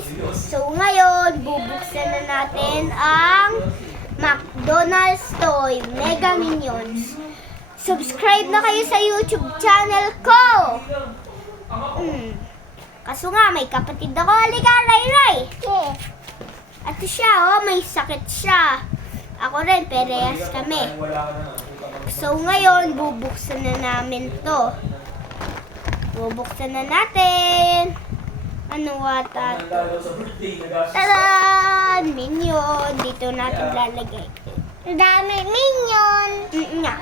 guys! So ngayon, bubuksan na natin ang McDonald's Toy Mega Minions. Subscribe na kayo sa YouTube channel ko! Kaso nga, may kapatid ako. Halika, Ray! At siya, may sakit siya. Ako rin, perehas kami. So ngayon, bubuksan na namin to. Bubuksan na natin. Ano wata to? Tadaan! Minion. Dito natin lalagay. Dami minion. Nga.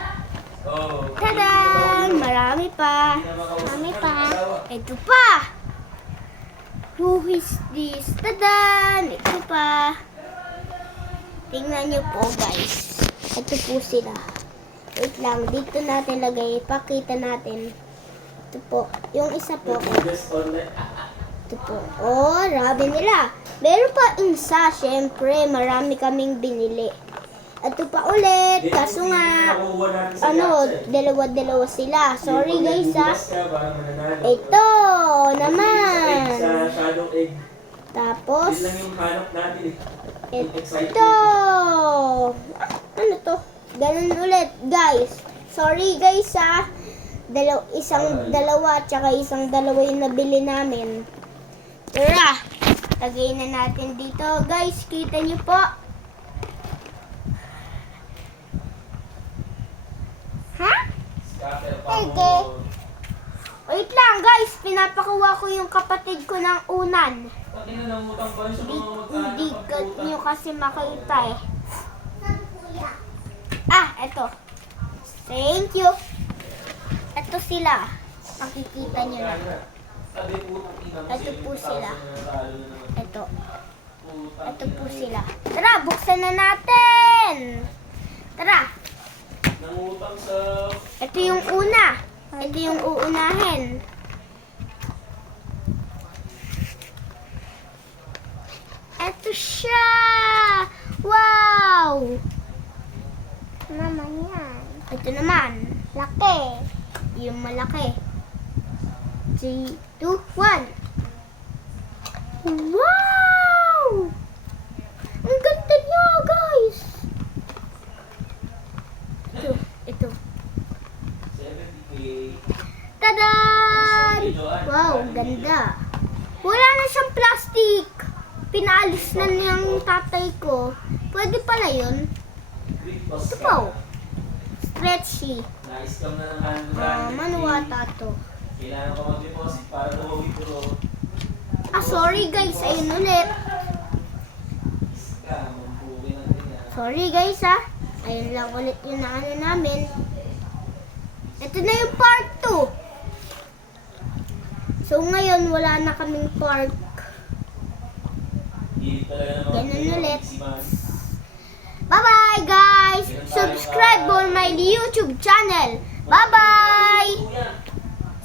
Tadaan! Marami pa. Marami pa. Ito pa. Who is this? Tadaan! Ito pa. Tingnan nyo po guys. Ito po sila. Wait lang. Dito natin lagay. Pakita natin. Ito po. Yung isa po. Ito po. Oh, rabi nila. Meron pa isa. Siyempre, marami kaming binili. Ito pa ulit. Kaso nga, dalawa-dalawa sila. Sorry guys ha. Ito naman. Tapos, ito. Ano to? Ganun ulit guys. Sorry guys ha. Dalawa tsaka isang dalawa yung nabili namin. Tara, lagay na natin dito guys. Kita nyo po. Ha? Okay. Wait lang guys. Pinapakuha ko yung kapatid ko ng unan. Hindi nyo kasi makita eh. Eto. Thank you. Ito sila. Makikita nyo na. Ito po sila. Ito. Ito po sila. Tara, buksan na natin. Tara. Ito yung una. Ito yung uunahin. Ito siya. Wow. Naman yan. Ito naman. Laki. Yung malaki. 3, 2, 1. Wow! Ang ganda niya, guys. Ito. Tadaan! Wow, ganda. Wala na siyang plastic. Pinaalis na niyang tatay ko. Pwede pala yun. Ito po. Stretchy. Manuwata to. Kailangan ko mag-deposit para tuhugi ko. Sorry guys. Ayun ulit. Sorry guys Ayun lang ulit yung naano namin. Ito na yung part 2. So ngayon wala na kaming park. Ganun ulit. Bye-bye guys! Subscribe for my YouTube channel. Bye-bye!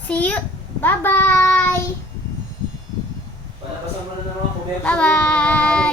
See you. Bye-bye! Bye-bye!